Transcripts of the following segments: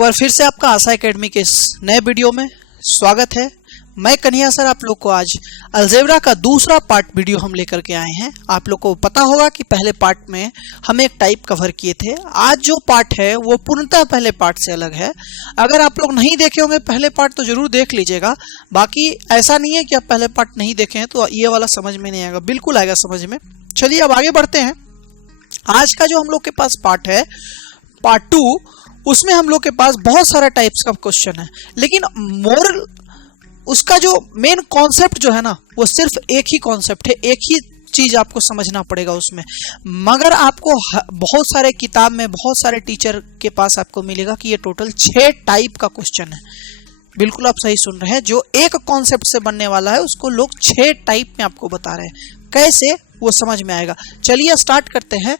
एक बार फिर से आपका आशा एकेडमी के इस नए वीडियो में स्वागत है। मैं कन्हैया सर आप लोग को आज अलजेब्रा का दूसरा पार्ट वीडियो हम लेकर के आए हैं। आप लोग को पता होगा कि पहले पार्ट में हम एक टाइप कवर किए थे। आज जो पार्ट है वो पूर्णतः पहले पार्ट से अलग है। अगर आप लोग नहीं देखे होंगे पहले पार्ट तो जरूर देख लीजिएगा। बाकी ऐसा नहीं है कि आप पहले पार्ट नहीं देखे हैं तो ये वाला समझ में नहीं आएगा, बिल्कुल आएगा समझ में। चलिए अब आगे बढ़ते हैं। आज का जो हम लोग के पास पार्ट है पार्ट 2, उसमें हम लोग के पास बहुत सारा टाइप्स का क्वेश्चन है, लेकिन मोरल उसका जो मेन कॉन्सेप्ट जो है ना वो सिर्फ एक ही कॉन्सेप्ट है, एक ही चीज आपको समझना पड़ेगा उसमें। मगर आपको बहुत सारे किताब में बहुत सारे टीचर के पास आपको मिलेगा कि ये टोटल 6 टाइप का क्वेश्चन है। बिल्कुल आप सही सुन रहे हैं, जो एक कॉन्सेप्ट से बनने वाला है उसको लोग 6 टाइप में आपको बता रहे हैं। कैसे वो समझ में आएगा। चलिए स्टार्ट करते हैं।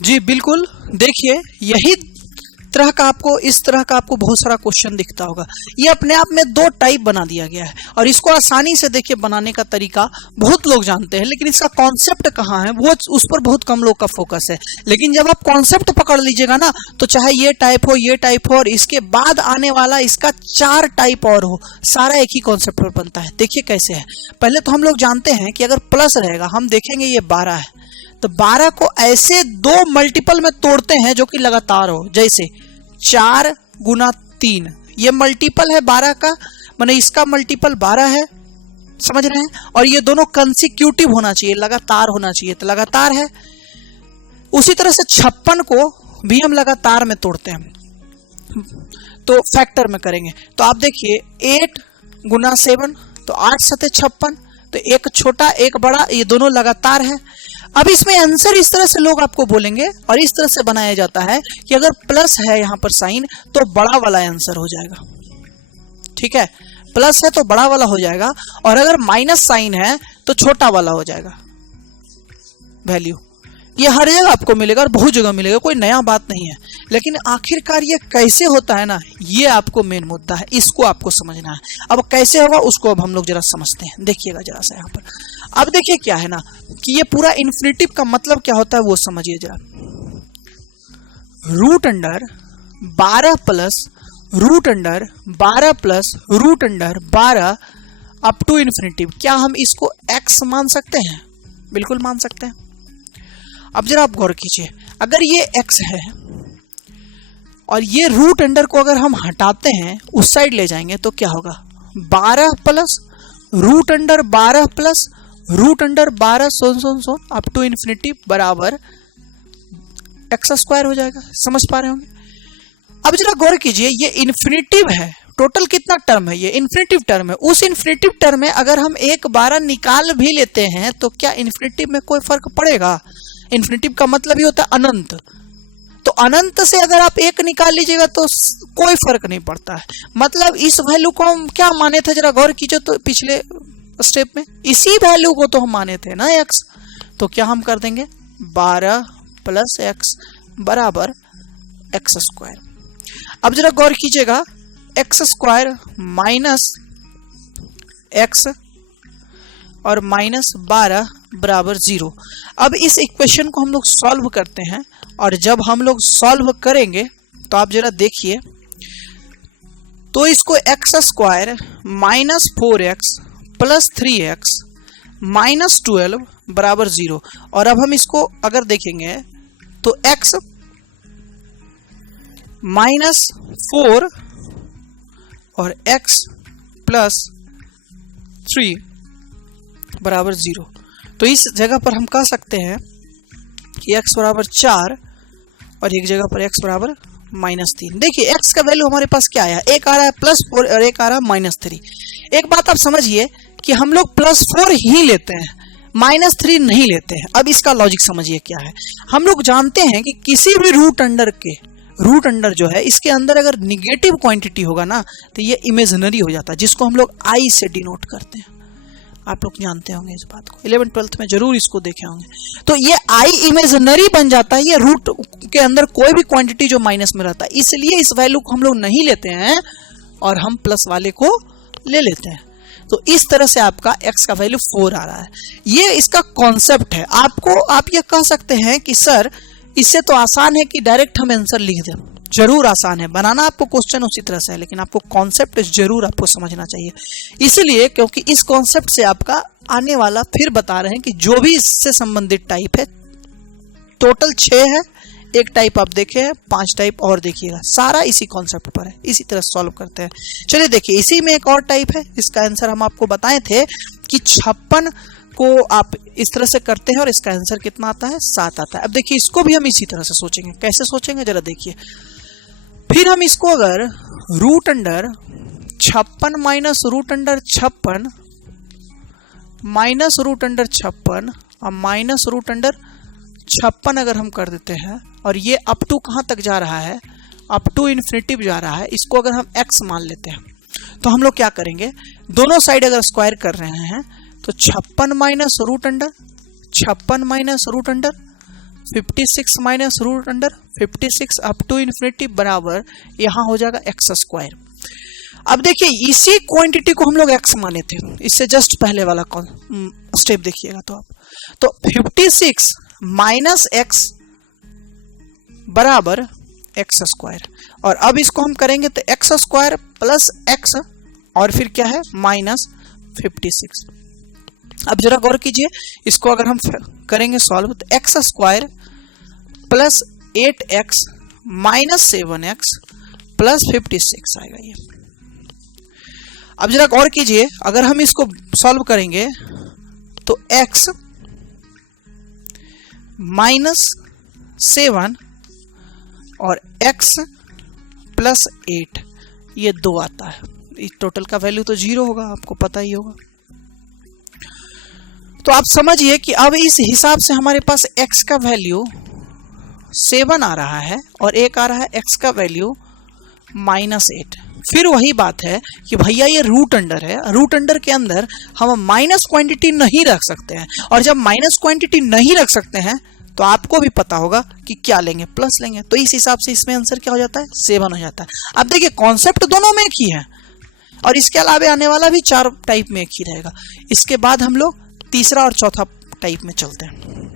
जी बिल्कुल, देखिए यही तरह का आपको इस तरह का आपको बहुत सारा क्वेश्चन दिखता होगा। ये अपने आप में 2 टाइप बना दिया गया है और इसको आसानी से देखिए बनाने का तरीका बहुत लोग जानते हैं, लेकिन इसका कॉन्सेप्ट कहाँ है वो उस पर बहुत कम लोग का फोकस है। लेकिन जब आप कॉन्सेप्ट पकड़ लीजिएगा ना तो चाहे ये टाइप हो ये टाइप हो और इसके बाद आने वाला इसका 4 टाइप और हो, सारा एक ही कॉन्सेप्ट पर बनता है। देखिए कैसे है। पहले तो हम लोग जानते हैं कि अगर प्लस रहेगा, हम देखेंगे ये 12 है तो 12 को ऐसे 2 मल्टीपल में तोड़ते हैं जो कि लगातार हो, जैसे 4 गुना 3 ये मल्टीपल है 12 का, माने इसका मल्टीपल 12 है, समझ रहे हैं। और ये दोनों कंसिक्यूटिव होना चाहिए, लगातार होना चाहिए, तो लगातार है। उसी तरह से 56 को भी हम लगातार में तोड़ते हैं तो फैक्टर में करेंगे। तो आप देखिए 8 गुना 7 तो 8 सते 56, तो एक छोटा एक बड़ा, ये दोनों लगातार है। अब इसमें आंसर इस तरह से लोग आपको बोलेंगे और इस तरह से बनाया जाता है कि अगर प्लस है यहाँ पर साइन तो बड़ा वाला आंसर हो जाएगा, ठीक है। प्लस है तो बड़ा वाला हो जाएगा और अगर माइनस साइन है तो छोटा वाला हो जाएगा वैल्यू। ये हर जगह आपको मिलेगा और बहुत जगह मिलेगा, कोई नया बात नहीं है। लेकिन आखिरकार ये कैसे होता है ना, ये आपको मेन मुद्दा है, इसको आपको समझना है। अब कैसे होगा उसको अब हम लोग जरा समझते हैं। देखिएगा जरा सा यहाँ पर। अब देखिए क्या है ना कि ये पूरा इन्फिनिटिव का मतलब क्या होता है वो समझिए जरा। Root under 12 plus root under 12 plus root under 12 up to infinitive. क्या हम इसको x मान सकते हैं? बिल्कुल मान सकते हैं। अब जरा आप गौर कीजिए, अगर ये x है और ये रूट अंडर को अगर हम हटाते हैं उस साइड ले जाएंगे तो क्या होगा? 12 plus root under 12 plus root under 12 so on up to infinity बराबर x² हो जाएगा। समझ पा रहे होंगे। अब जरा गौर कीजिए, ये इन्फिनिटिव है, टोटल कितना टर्म है? ये इन्फिनिटिव टर्म है। उस इन्फिनिटिव टर्म में अगर हम एक 12 निकाल भी लेते हैं तो क्या इन्फिनिटिव में कोई फर्क पड़ेगा? इन्फिनिटिव का मतलब ही होता है अनंत। तो अनंत से अगर आप 1 निकाल लीजिएगा तो कोई फर्क नहीं पड़ता है। मतलब इस वैल्यू को हम क्या माने थे, जरा गौर कीजिए तो पिछले स्टेप में इसी वैल्यू को तो हम माने थे ना x। तो क्या हम कर देंगे 12 प्लस x बराबर x²। अब जरा गौर कीजिएगा, x² माइनस x और माइनस 12 बराबर 0। अब इस इक्वेशन को हम लोग सॉल्व करते हैं और जब हम लोग सॉल्व करेंगे तो आप जरा देखिए, तो इसको x² minus 4x plus 3x minus 12 बराबर 0। और अब हम इसको अगर देखेंगे तो x माइनस 4 और x प्लस 3 बराबर 0। तो इस जगह पर हम कह सकते हैं कि x बराबर 4 और एक जगह पर x बराबर माइनस 3। देखिए x का वैल्यू हमारे पास क्या आया, एक आ रहा है प्लस 4 और एक आ रहा है माइनस 3। एक बात आप समझिए कि हम लोग प्लस 4 ही लेते हैं, माइनस 3 नहीं लेते हैं। अब इसका लॉजिक समझिए क्या है। हम लोग जानते हैं कि किसी भी रूट अंडर जो है इसके अंदर अगर निगेटिव क्वांटिटी होगा ना तो ये इमेजिनरी हो जाता है, जिसको हम लोग i से डिनोट करते हैं। आप लोग जानते होंगे इस बात को, 11th-12th में जरूर इसको देखे होंगे। तो ये i इमेजिनरी बन जाता है, ये रूट के अंदर कोई भी क्वांटिटी जो माइनस में रहता है, इसलिए इस वैल्यू को हम लोग नहीं लेते हैं और हम प्लस वाले को ले लेते हैं। तो इस तरह से आपका x का वैल्यू 4 आ रहा है। ये इसका कॉन्सेप्ट है। आप ये कह सकते हैं कि सर इससे तो आसान है कि डायरेक्ट हम आंसर लिख दें, जरूर आसान है, बनाना आपको क्वेश्चन उसी तरह से है, लेकिन आपको कॉन्सेप्ट जरूर आपको समझना चाहिए। इसलिए क्योंकि इस कॉन्सेप्ट से आपका आने वाला, फिर बता रहे हैं कि जो भी इससे संबंधित टाइप है, टोटल 6 है, एक टाइप आप देखे हैं, 5 टाइप और देखिएगा, सारा इसी कॉन्सेप्ट पर है, इसी तरह सॉल्व करते हैं। चलिए देखिए, इसी में एक और टाइप है, इसका आंसर हम आपको बताए थे कि 56 को आप इस तरह से करते हैं और इसका आंसर कितना आता है, 7 आता है। अब देखिए, इसको भी हम इसी तरह से सोचेंगे। कैसे सोचेंगे जरा देखिए, फिर हम इसको अगर root under 56 minus root under 56 minus root under 56 और माइनस रूट अंडर 56 अगर हम कर देते हैं, और ये अप टू कहाँ तक जा रहा है, अप टू इन्फिनिटिव जा रहा है, इसको अगर हम x मान लेते हैं, तो हम लोग क्या करेंगे, दोनों साइड अगर स्क्वायर कर रहे हैं तो 56 minus root under 56 minus root under 56 minus root under 56 up to infinity बराबर यहां हो जाएगा x स्क्वायर। अब देखिए, इसी क्वांटिटी को हम लोग x माने थे, इससे जस्ट पहले वाला स्टेप देखिएगा तो आप, तो 56 माइनस x बराबर x स्क्वायर, और अब इसको हम करेंगे तो x स्क्वायर प्लस x और फिर क्या है माइनस 56। अब जरा गौर कीजिए, इसको अगर हम करेंगे सॉल्व तो x square plus 8x minus 7x plus 56 आएगा ये। अब जरा गौर कीजिए, अगर हम इसको सॉल्व करेंगे तो x माइनस 7 और x प्लस 8 ये 2 आता है, इस टोटल का वैल्यू तो 0 होगा, आपको पता ही होगा। तो आप समझिए कि अब इस हिसाब से हमारे पास x का वैल्यू 7 आ रहा है और एक आ रहा है x का वैल्यू माइनस 8। फिर वही बात है कि भैया ये रूट अंडर है, रूट अंडर के अंदर हम माइनस क्वांटिटी नहीं रख सकते हैं, और जब माइनस क्वांटिटी नहीं रख सकते हैं तो आपको भी पता होगा कि क्या लेंगे, प्लस लेंगे। तो इस हिसाब से इसमें आंसर क्या हो जाता है, 7 हो जाता है। अब देखिए, कॉन्सेप्ट दोनों में एक ही है, और इसके अलावा आने वाला भी 4 टाइप में एक ही रहेगा। इसके बाद हम लोग तीसरा और चौथा टाइप में चलते हैं।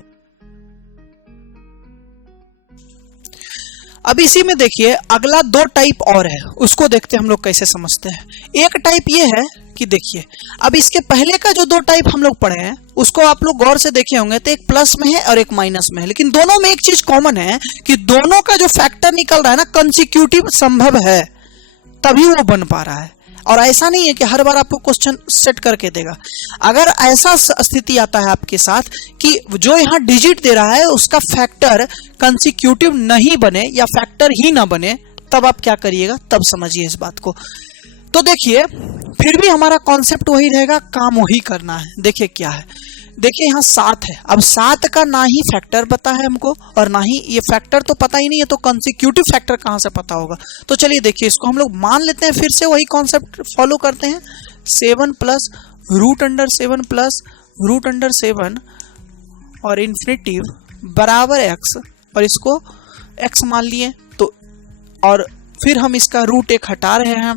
अब इसी में देखिए, अगला 2 टाइप और है, उसको देखते हैं हम लोग कैसे समझते हैं। एक टाइप ये है कि देखिए, अब इसके पहले का जो 2 टाइप हम लोग पढ़े हैं उसको आप लोग गौर से देखे होंगे, तो एक प्लस में है और एक माइनस में है, लेकिन दोनों में एक चीज कॉमन है कि दोनों का जो फैक्टर निकल रहा है ना, कंसेक्यूटिव संभव है, तभी वो बन पा रहा है। और ऐसा नहीं है कि हर बार आपको क्वेश्चन सेट करके देगा। अगर ऐसा स्थिति आता है आपके साथ कि जो यहाँ डिजिट दे रहा है उसका फैक्टर कंसेक्यूटिव नहीं बने या फैक्टर ही ना बने, तब आप क्या करिएगा, तब समझिए इस बात को। तो देखिए, फिर भी हमारा कॉन्सेप्ट वही रहेगा, काम वही करना है। देखिए क्या है, देखिए यहाँ 7 है। अब 7 का ना ही फैक्टर पता है हमको और ना ही ये फैक्टर तो पता ही नहीं है, तो कंसेक्यूटिव फैक्टर कहाँ से पता होगा। तो चलिए देखिए, इसको हम लोग मान लेते हैं, फिर से वही कॉन्सेप्ट फॉलो करते हैं। 7 plus root under 7 plus root under 7 और इन्फिनिटिव बराबर x, और इसको x मान लिए तो, और फिर हम इसका रूट 1 हटा रहे हैं,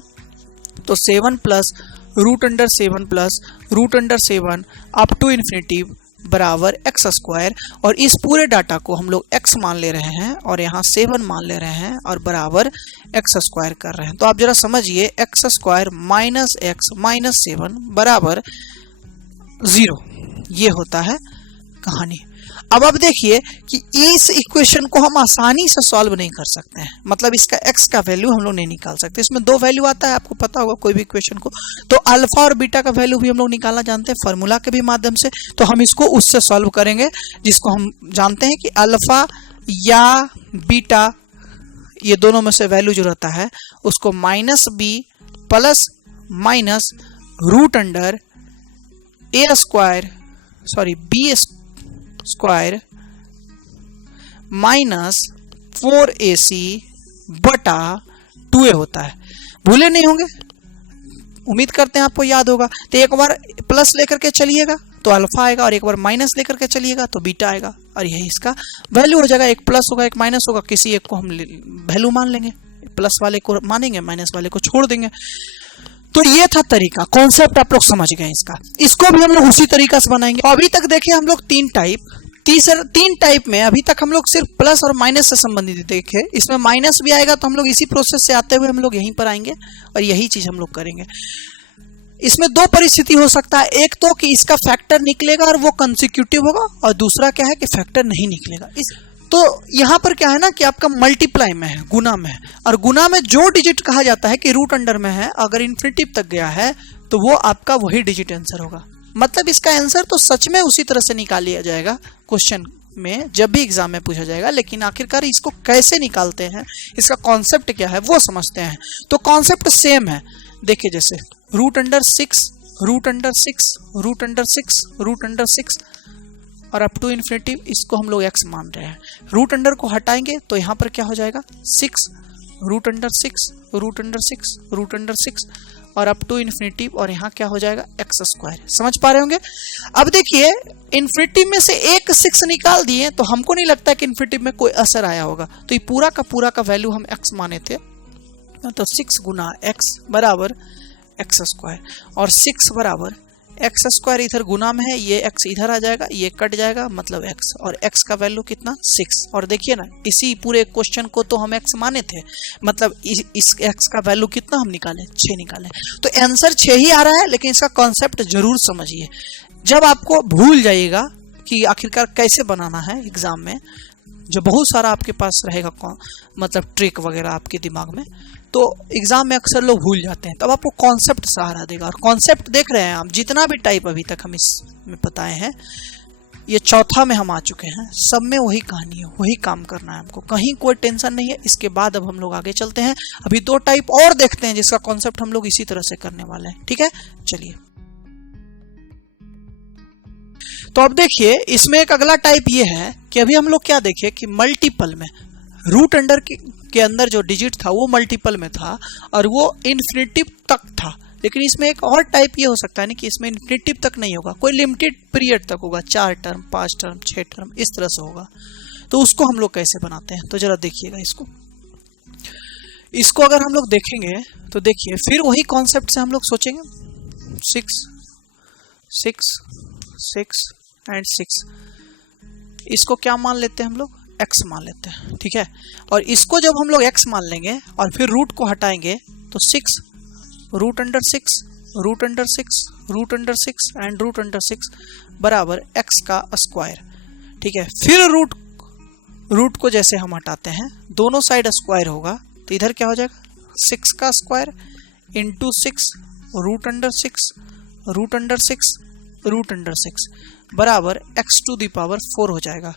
तो 7 plus root under 7 plus root under 7 up to infinity बराबर x स्क्वायर, और इस पूरे डाटा को हम लोग x मान ले रहे हैं और यहाँ 7 मान ले रहे हैं और बराबर x स्क्वायर कर रहे हैं। तो आप जरा समझिए, x square minus x minus 7 बराबर 0, ये होता है कहानी। अब देखिए कि इस इक्वेशन को हम आसानी से सॉल्व नहीं कर सकते हैं, मतलब इसका x का वैल्यू हम लोग नहीं निकाल सकते। इसमें 2 वैल्यू आता है, आपको पता होगा कोई भी इक्वेशन को, तो अल्फा और बीटा का वैल्यू भी हम लोग निकालना जानते हैं फार्मूला के भी माध्यम से। तो हम इसको उससे सॉल्व करेंगे, जिसको हम जानते हैं कि अल्फा या बीटा, ये दोनों में से वैल्यू जो रहता है उसको minus b plus minus root under a square, sorry b square minus 4ac बटा 2a होता है। भूले नहीं होंगे, उम्मीद करते हैं आपको याद होगा। तो एक बार प्लस लेकर के चलिएगा तो अल्फा आएगा, और एक बार माइनस लेकर के चलिएगा तो बीटा आएगा, और यही इसका वैल्यू हो जाएगा। एक प्लस होगा एक माइनस होगा, किसी एक को हम वैल्यू मान लेंगे, प्लस वाले को मानेंगे, माइनस वाले को छोड़ देंगे। तो ये था तरीका, कॉन्सेप्ट आप लोग समझ गए इसका। इसको भी हम लोग उसी तरीका से बनाएंगे। अभी तक देखे हम लोग 3 टाइप, तीन टाइप में अभी तक हम लोग सिर्फ प्लस और माइनस से संबंधित देखे, इसमें माइनस भी आएगा तो हम लोग इसी प्रोसेस से आते हुए हम लोग यहीं पर आएंगे और यही चीज हम लोग करेंगे। इसमें दो परिस्थिति हो सकता है, एक तो कि इसका फैक्टर निकलेगा और वो कंसेक्यूटिव होगा, और दूसरा क्या है कि फैक्टर नहीं निकलेगा। तो यहाँ पर क्या है ना कि आपका मल्टीप्लाई में है, गुना में है, और गुना में जो डिजिट कहा जाता है कि रूट अंडर में है, अगर इन्फिनिटिव तक गया है तो वो आपका वही डिजिट आंसर होगा। मतलब इसका आंसर तो सच में उसी तरह से निकाल लिया जाएगा क्वेश्चन में जब भी एग्जाम में पूछा जाएगा, लेकिन आखिरकार इसको कैसे निकालते हैं, इसका कॉन्सेप्ट क्या है वो समझते हैं। तो कॉन्सेप्ट सेम है, देखिए जैसे root under 6, root under 6, root under 6, root under 6 और अप टू इन्फिनिटी, इसको हम लोग x मान रहे हैं। रूट अंडर को हटाएंगे तो यहाँ पर क्या हो जाएगा 6, root under 6, root under 6, root under 6 और अप टू इन्फिनिटी, और यहाँ क्या हो जाएगा x स्क्वायर। समझ पा रहे होंगे। अब देखिए इन्फिनिटी में से एक 6 निकाल दिए तो हमको नहीं लगता कि इन्फिनिटी में कोई असर आया होगा, तो ये पूरा का वैल्यू हम x माने थे, तो 6 गुना x बराबर x स्क्वायर, और 6 बराबर एक्स स्क्वायर इधर गुना में है, ये x इधर आ जाएगा, ये कट जाएगा, मतलब x, और x का वैल्यू कितना 6। और देखिए ना इसी पूरे क्वेश्चन को तो हम x माने थे, मतलब इस x का वैल्यू कितना हम निकाले 6 निकाले, तो आंसर 6 ही आ रहा है। लेकिन इसका कॉन्सेप्ट जरूर समझिए, जब आपको भूल जाइएगा कि आखिरकार कैसे बनाना है एग्जाम में, जो बहुत सारा आपके पास रहेगा मतलब ट्रिक वगैरह आपके दिमाग में, तो एग्जाम में अक्सर लोग भूल जाते हैं, तब आपको कॉन्सेप्ट सहारा देगा। और कॉन्सेप्ट देख रहे हैं आप, जितना भी टाइप अभी तक हम इसमें बताए हैं, ये चौथा में हम आ चुके हैं, सब में वही कहानी है, वही काम करना है हमको, कहीं कोई टेंशन नहीं है। इसके बाद अब हम लोग आगे चलते हैं, अभी 2 टाइप और देखते हैं जिसका कॉन्सेप्ट हम लोग इसी तरह से करने वाले हैं। ठीक है, चलिए। तो अब देखिए इसमें एक अगला टाइप ये है कि अभी हम लोग क्या देखे कि मल्टीपल में रूट अंडर के अंदर जो डिजिट था वो मल्टीपल में था और वो इन्फिनिटिव तक था, लेकिन इसमें एक और टाइप ये हो सकता है ना कि इसमें इन्फिनिटिव तक नहीं होगा, कोई लिमिटेड पीरियड तक होगा, 4 टर्म, 5 टर्म, 6 टर्म, इस तरह से होगा। तो उसको हम लोग कैसे बनाते हैं, तो जरा देखिएगा इसको अगर हम लोग देखेंगे तो देखिए फिर वही कॉन्सेप्ट से हम लोग सोचेंगे 6, 6, 6 एंड 6, इसको क्या मान लेते हैं हम लोग x मान लेते हैं। ठीक है, और इसको जब हम लोग x मान लेंगे और फिर रूट को हटाएंगे तो 6 root under 6, root under 6, root under 6 and root under 6 बराबर x का स्क्वायर। ठीक है, फिर रूट को जैसे हम हटाते हैं दोनों साइड स्क्वायर होगा, तो इधर क्या हो जाएगा 6 का square into 6 root under 6, root under 6, root under 6 बराबर x टू द पावर 4 हो जाएगा।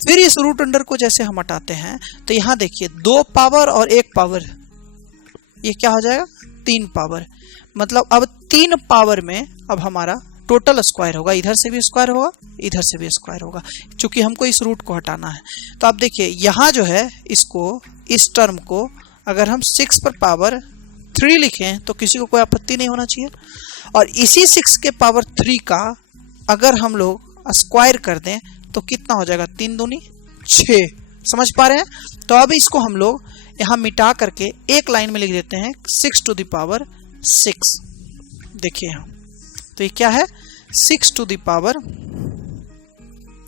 फिर इस रूट अंडर को जैसे हम हटाते हैं तो यहाँ देखिए 2 पावर और 1 पावर, ये क्या हो जाएगा 3 पावर, मतलब अब 3 पावर में अब हमारा टोटल स्क्वायर होगा, इधर से भी स्क्वायर होगा, इधर से भी स्क्वायर होगा, क्योंकि हमको इस रूट को हटाना है। तो आप देखिए यहाँ जो है इसको, इस टर्म को अगर हम 6 पर पावर 3 लिखें तो किसी को कोई आपत्ति नहीं होना चाहिए, और इसी 6 के पावर 3 का अगर हम लोग स्क्वायर कर दें तो कितना हो जाएगा 3 दूनी 6। समझ पा रहे हैं। तो अब इसको हम लोग यहाँ मिटा करके एक लाइन में लिख देते हैं 6 टू द पावर 6। देखिए यहाँ तो ये क्या है 6 to the power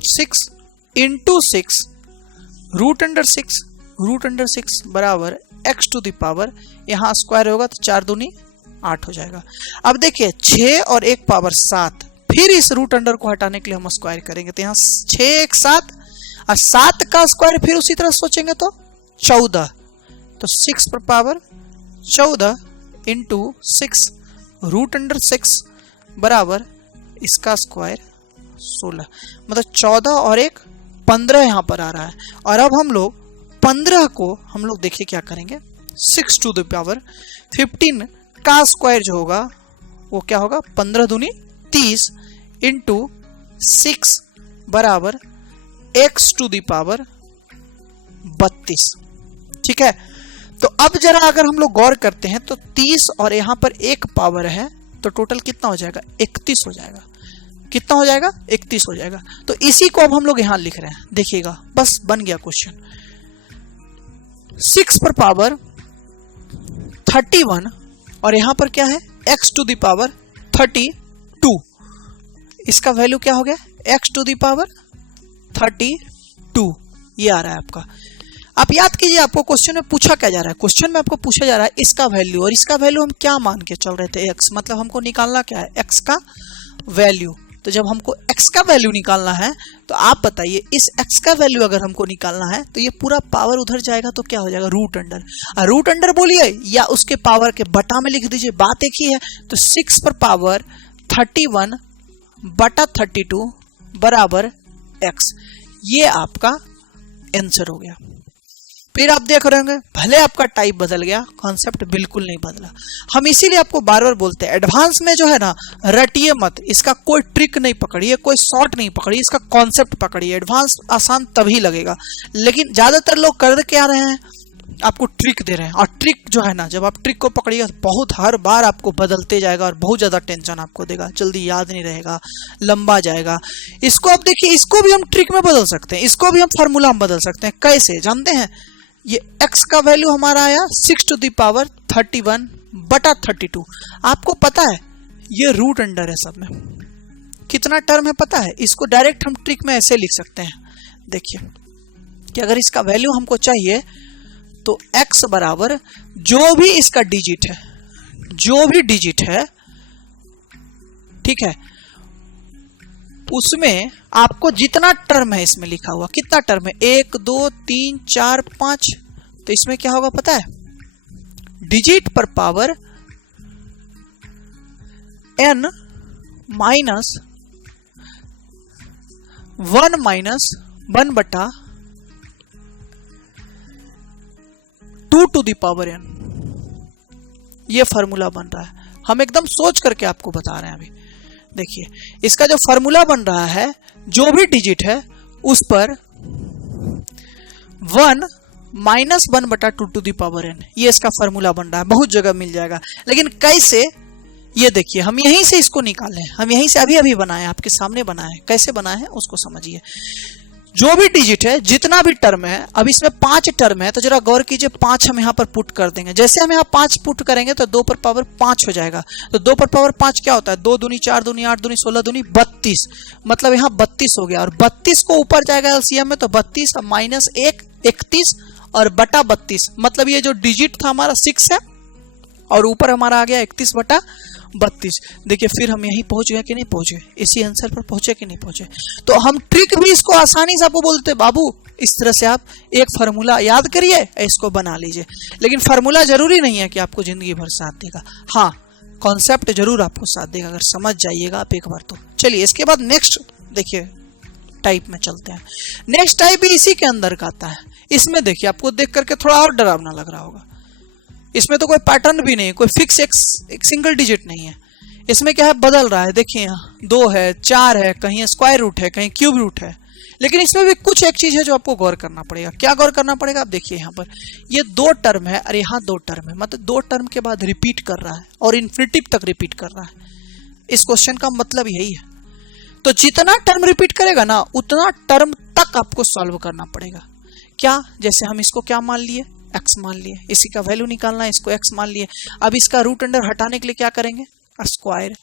6 into 6 root under 6, root under 6 बराबर x टू द पावर, यहाँ स्क्वायर होगा तो 4 दूनी 8 हो जाएगा। अब देखिए 6 और 1 पावर 7, फिर इस रूट अंडर को हटाने के लिए हम स्क्वायर करेंगे, तो यहाँ 6 1 7 और 7 का स्क्वायर फिर उसी तरह सोचेंगे तो 14, तो 6 पर पावर 14 इंटू 6 रूट अंडर 6 बराबर इसका स्क्वायर 16, मतलब 14 और 1 15 यहाँ पर आ रहा है। और अब हम लोग 15 को हम लोग देखिए क्या करेंगे 6 टू द पावर 15 का स्क्वायर जो होगा वो क्या होगा 15 दूनी 30 इंटू 6 बराबर x टू द पावर 32। ठीक है, तो अब जरा अगर हम लोग गौर करते हैं तो 30 और यहाँ पर 1 पावर है तो टोटल कितना हो जाएगा 31 हो जाएगा। कितना हो जाएगा 31 हो जाएगा। तो इसी को अब हम लोग यहाँ लिख रहे हैं, देखिएगा बस बन गया क्वेश्चन। 6 पर पावर 31 और यहाँ पर क्या है x टू द पावर 32, इसका वैल्यू क्या हो गया x टू द पावर 32 ये आ रहा है आपका। आप याद कीजिए आपको क्वेश्चन में पूछा क्या जा रहा है, क्वेश्चन में आपको पूछा जा रहा है इसका वैल्यू, और इसका वैल्यू हम क्या मान के चल रहे थे, x, मतलब हमको निकालना क्या है, x का वैल्यू। तो जब हमको x का वैल्यू निकालना है तो आप बताइए इस x का वैल्यू अगर हमको निकालना है तो ये पूरा पावर उधर जाएगा तो क्या हो जाएगा, रूट अंडर। रूट अंडर बोलिए या उसके पावर के बटा में लिख दीजिए, बात एक ही है। तो 6 पर पावर 31 बटा 32 बराबर x, ये आपका आंसर हो गया। फिर आप देख रहे होंगे भले आपका टाइप बदल गया, कॉन्सेप्ट बिल्कुल नहीं बदला। हम इसीलिए आपको बार बार बोलते हैं एडवांस में जो है ना रटिए मत, इसका कोई ट्रिक नहीं पकड़िए, कोई शॉर्ट नहीं पकड़िए, इसका कॉन्सेप्ट पकड़िए। एडवांस आसान तभी लगेगा, लेकिन ज्यादातर लोग कर क्या रहे हैं, आपको ट्रिक दे रहे हैं। और ट्रिक जो है ना, जब आप ट्रिक को पकड़िएगा बहुत हर बार आपको बदलते जाएगा और बहुत ज्यादा टेंशन आपको देगा, जल्दी याद नहीं रहेगा, लंबा जाएगा। इसको आप देखिए, इसको भी हम ट्रिक में बदल सकते हैं, इसको भी हम फार्मूला में बदल सकते हैं। कैसे जानते हैं, ये x का वैल्यू हमारा आया 6 टू द पावर 31 बटा 32। आपको पता है ये रूट अंडर है, सब में कितना टर्म है पता है। इसको डायरेक्ट हम ट्रिक में ऐसे लिख सकते हैं, देखिए कि अगर इसका वैल्यू हमको चाहिए तो x बराबर जो भी इसका डिजिट है, जो भी डिजिट है, ठीक है, उसमें आपको जितना टर्म है इसमें लिखा हुआ, कितना टर्म है, 1 2 3 4 5, तो इसमें क्या होगा पता है, डिजिट पर पावर n माइनस 1 बटा 2 टू द पावर n। ये फार्मूला बन रहा है, हम एकदम सोच करके आपको बता रहे हैं। अभी देखिए इसका जो फार्मूला बन रहा है, जो भी डिजिट है उस पर 1 माइनस 1 बटा 2 टू द पावर n, ये इसका फार्मूला बन रहा है। बहुत जगह मिल जाएगा, लेकिन कैसे, ये देखिए हम यहीं से इसको निकाले, हम यहीं से अभी बनाए, आपके सामने बनाए, कैसे बनाए हैं उसको समझिए। जो भी डिजिट है, जितना भी टर्म है, अब इसमें 5 टर्म है, तो जरा गौर कीजिए 5 हम यहाँ पर पुट कर देंगे। जैसे हम यहाँ 5 पुट करेंगे तो 2 पर पावर 5 हो जाएगा। तो 2 पर पावर 5 क्या होता है, 2 दूनी 4 दूनी 8 दूनी 16 दूनी 32, मतलब यहाँ 32 हो गया। और 32 को ऊपर जाएगा एलसीएम में, तो 32 माइनस 1 31 और बटा 32, मतलब ये जो डिजिट था हमारा 6 है और ऊपर हमारा आ गया 31 बटा 32। देखिए फिर हम यहीं पहुंच गए कि नहीं पहुंचे, इसी आंसर पर पहुंचे कि नहीं पहुंचे। तो हम ट्रिक भी इसको आसानी से आपको बोलते बाबू इस तरह से आप एक फार्मूला याद करिए, इसको बना लीजिए। लेकिन फार्मूला जरूरी नहीं है कि आपको जिंदगी भर साथ देगा, हाँ कॉन्सेप्ट जरूर आपको साथ देगा अगर समझ जाइएगा आप एक बार तो। चलिए इसके बाद नेक्स्ट देखिए टाइप में चलते हैं। नेक्स्ट टाइप भी इसी के अंदर का आता है। इसमें देखिए आपको देख करके थोड़ा और डरावना लग रहा होगा, इसमें तो कोई पैटर्न भी नहीं, कोई फिक्स एक सिंगल डिजिट नहीं है। इसमें क्या है, बदल रहा है। देखिए यहाँ 2 है, 4 है, कहीं स्क्वायर रूट है, कहीं क्यूब रूट है। लेकिन इसमें भी कुछ एक चीज है जो आपको गौर करना पड़ेगा। क्या गौर करना पड़ेगा, आप देखिए यहाँ पर ये 2 टर्म है और यहाँ 2 टर्म है, मतलब 2 टर्म के बाद रिपीट कर रहा है और इन्फिनिटिव तक रिपीट कर रहा है। इस क्वेश्चन का मतलब यही है। तो जितना टर्म रिपीट करेगा ना उतना टर्म तक आपको सॉल्व करना पड़ेगा। क्या, जैसे हम इसको क्या मान लिए, x मान लिए, इसी का वैल्यू निकालना है, इसको x मान लिए। अब इसका रूट अंडर हटाने के लिए क्या करेंगे, स्क्वायर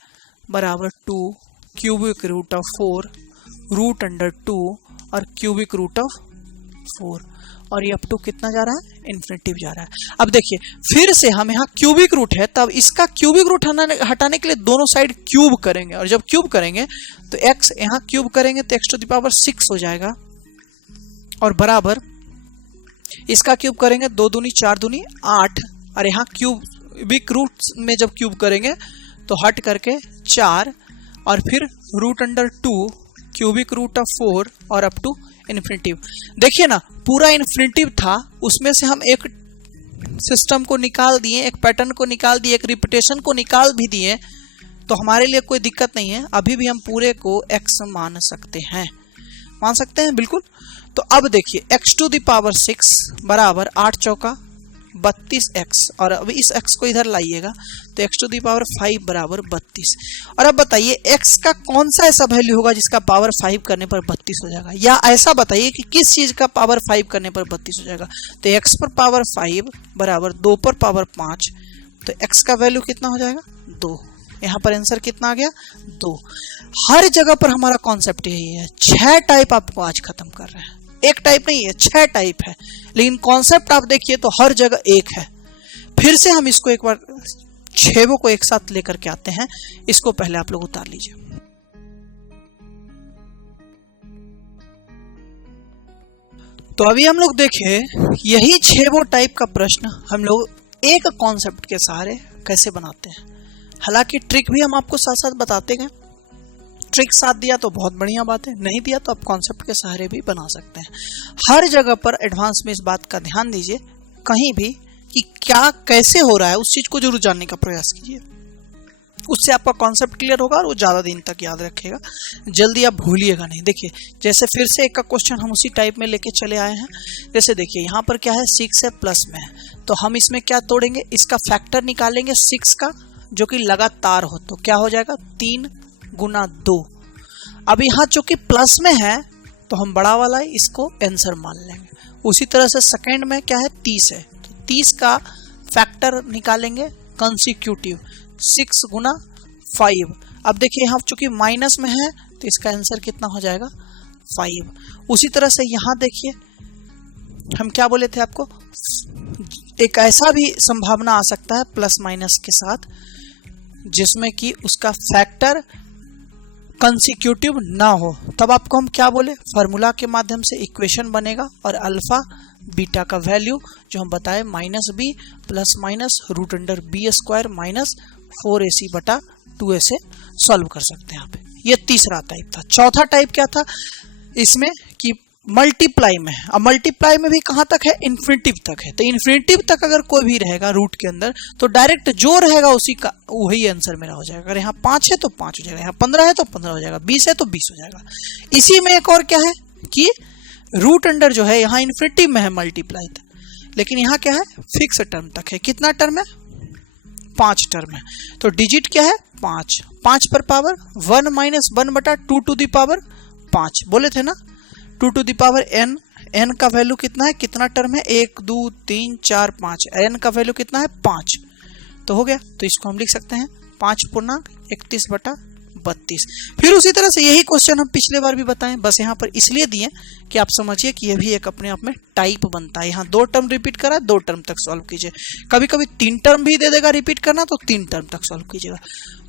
बराबर 2 cubic root of 4 root under 2 और क्यूबिक रूट ऑफ 4, और ये अप टू कितना जा रहा है, इन्फिनिटिव जा रहा है। अब देखिए फिर से हम यहाँ क्यूबिक रूट है, तब इसका क्यूबिक रूट हटाने के लिए दोनों साइड क्यूब करेंगे, और जब क्यूब करेंगे तो x यहाँ क्यूब करेंगे तो x टू द पावर 6 हो जाएगा, और बराबर इसका क्यूब करेंगे 2 दूनी 4 दूनी 8, और यहाँ क्यूबिक रूट में जब क्यूब करेंगे तो हट करके 4, और फिर root under 2 cubic root of 4 और अप टू इन्फिनिटिव। देखिए ना पूरा इन्फिनिटिव था, उसमें से हम एक सिस्टम को निकाल दिए, एक पैटर्न को निकाल दिए, एक रिपीटेशन को निकाल भी दिए, तो हमारे लिए कोई दिक्कत नहीं है। अभी भी हम पूरे को x मान सकते हैं, मान सकते हैं बिल्कुल। तो अब देखिए x टू द पावर 6 बराबर 8 चौका 32x, और अब इस x को इधर लाइएगा तो x टू द पावर 5 बराबर 32। और अब बताइए x का कौन सा ऐसा वैल्यू होगा जिसका पावर 5 करने पर 32 हो जाएगा, या ऐसा बताइए कि किस चीज का पावर 5 करने पर 32 हो जाएगा। तो x पर पावर 5 बराबर 2 पर पावर 5, तो x का वैल्यू कितना हो जाएगा, 2। यहाँ पर आंसर कितना आ गया 2। हर जगह पर हमारा कॉन्सेप्ट यही है, 6 टाइप आपको आज खत्म कर रहे हैं, एक टाइप नहीं है 6 टाइप है, लेकिन कॉन्सेप्ट आप देखिए तो हर जगह एक है। फिर से हम इसको एक बार 6 को एक साथ लेकर के आते हैं, इसको पहले आप लोग उतार लीजिए। तो अभी हम लोग देखें यही 6 टाइप का प्रश्न हम लोग एक कॉन्सेप्ट के सहारे कैसे बनाते हैं। हालांकि ट्रिक भी हम आपको साथ साथ बताते हैं, ट्रिक साथ दिया तो बहुत बढ़िया बात है, नहीं दिया तो आप कॉन्सेप्ट के सहारे भी बना सकते हैं। हर जगह पर एडवांस में इस बात का ध्यान दीजिए, कहीं भी कि क्या कैसे हो रहा है उस चीज को जरूर जानने का प्रयास कीजिए, उससे आपका कॉन्सेप्ट क्लियर होगा और वो ज्यादा दिन तक याद रखेगा, जल्दी आप भूलिएगा नहीं। देखिए जैसे फिर से एक का क्वेश्चन हम उसी टाइप में लेके चले आए हैं। जैसे देखिए यहाँ पर क्या है 6 है प्लस में है, तो हम इसमें क्या तोड़ेंगे, इसका फैक्टर निकालेंगे 6 का जो कि लगातार हो, तो क्या हो जाएगा 3 गुना 2। अब यहाँ चूंकि प्लस में है तो हम बड़ा वाला इसको आंसर मान लेंगे। उसी तरह से सेकेंड में क्या है 30 है, तो 30 का फैक्टर निकालेंगे कंसिक्यूटिव 6 गुना 5। अब देखिए यहाँ चूंकि माइनस में है तो इसका आंसर कितना हो जाएगा 5। उसी तरह से यहाँ देखिए हम क्या बोले थे आपको, एक ऐसा भी संभावना आ सकता है प्लस माइनस के साथ जिसमें कि उसका फैक्टर कंसिक्यूटिव ना हो, तब आपको हम क्या बोले, फार्मूला के माध्यम से इक्वेशन बनेगा और अल्फा बीटा का वैल्यू जो हम बताए -b plus minus root under B square minus 4ac बटा 2a से सॉल्व कर सकते हैं आप। ये तीसरा टाइप था। चौथा टाइप क्या था इसमें कि मल्टीप्लाई में है। अब मल्टीप्लाई में भी कहाँ तक है, इन्फिनिटिव तक है। तो इन्फिनिटिव तक अगर कोई भी रहेगा रूट के अंदर तो डायरेक्ट जो रहेगा उसी का वही आंसर मेरा हो जाएगा। अगर यहाँ 5 है तो 5 हो जाएगा, यहाँ 15 है तो 15 हो जाएगा, 20 है तो 20 हो जाएगा। इसी में एक और क्या है कि रूट अंडर जो है यहाँ इन्फिनिटिव में है मल्टीप्लाई, लेकिन यहाँ क्या है फिक्स टर्म तक है। कितना टर्म है 5 टर्म है, तो डिजिट क्या है 5, 5 पर पावर 1 माइनस 1 बटा 2 टू द पावर 5 बोले थे ना, 2 to the power n, n का वैल्यू कितना है, कितना टर्म है 1 2 3 4 5, n का वैल्यू कितना है 5, तो हो गया। तो इसको हम लिख सकते हैं 5 पूर्णांक 31 बटा 32। फिर उसी तरह से यही क्वेश्चन हम पिछले बार भी बताएं, बस यहाँ पर इसलिए दिए कि आप समझिए कि यह भी एक अपने आप में टाइप बनता है। यहाँ 2 टर्म रिपीट करा 2 टर्म तक सॉल्व कीजिए, कभी कभी 3 टर्म भी दे देगा रिपीट करना तो 3 टर्म तक सॉल्व कीजिएगा।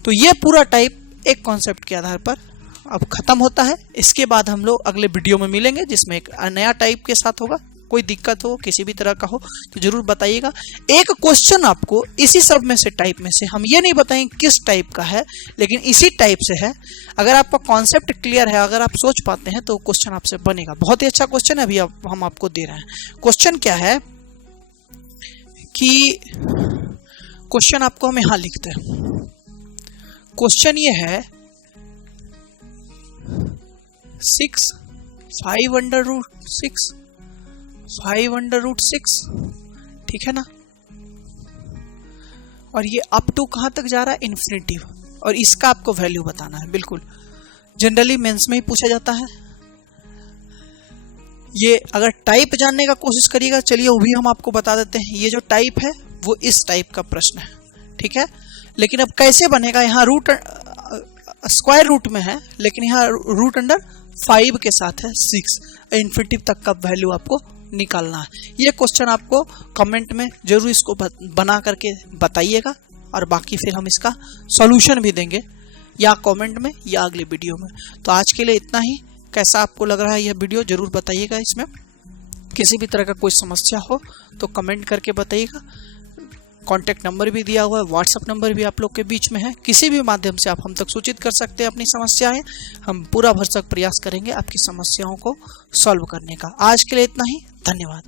तो ये पूरा टाइप एक कॉन्सेप्ट के आधार पर अब खत्म होता है। इसके बाद हम लोग अगले वीडियो में मिलेंगे जिसमें एक नया टाइप के साथ होगा। कोई दिक्कत हो किसी भी तरह का हो तो जरूर बताइएगा। एक क्वेश्चन आपको इसी सब में से टाइप में से, हम ये नहीं बताएंगे किस टाइप का है, लेकिन इसी टाइप से है। अगर आपका कॉन्सेप्ट क्लियर है, अगर आप सोच पाते हैं तो क्वेश्चन आपसे बनेगा। बहुत ही अच्छा क्वेश्चन है, अभी हम आपको दे रहे हैं। क्वेश्चन क्या है कि क्वेश्चन आपको हम यहां लिखते हैं। क्वेश्चन ये है 6 5 अंडर रूट 6 5 अंडर रूट 6, ठीक है ना, और ये अप टू कहां तक जा रहा है इन्फिनिटिव, और इसका आपको वैल्यू बताना है। बिल्कुल जनरली मेंस में ही पूछा जाता है। ये अगर टाइप जानने का कोशिश करिएगा, चलिए वो भी हम आपको बता देते हैं। ये जो टाइप है वो इस टाइप का प्रश्न है, ठीक है। लेकिन अब कैसे बनेगा, यहाँ रूट स्क्वायर रूट में है, लेकिन यहाँ रूट अंडर 5 के साथ है 6, इन्फिनिटिव तक का वैल्यू आपको निकालना है। ये क्वेश्चन आपको कमेंट में जरूर इसको बना करके बताइएगा, और बाकी फिर हम इसका सॉल्यूशन भी देंगे या कमेंट में या अगले वीडियो में। तो आज के लिए इतना ही। कैसा आपको लग रहा है यह वीडियो जरूर बताइएगा। इसमें किसी भी तरह का कोई समस्या हो तो कमेंट करके बताइएगा। कॉन्टैक्ट नंबर भी दिया हुआ है, व्हाट्सएप नंबर भी आप लोग के बीच में है। किसी भी माध्यम से आप हम तक सूचित कर सकते हैं अपनी समस्याएं। हम पूरा भरसक प्रयास करेंगे आपकी समस्याओं को सॉल्व करने का। आज के लिए इतना ही, धन्यवाद।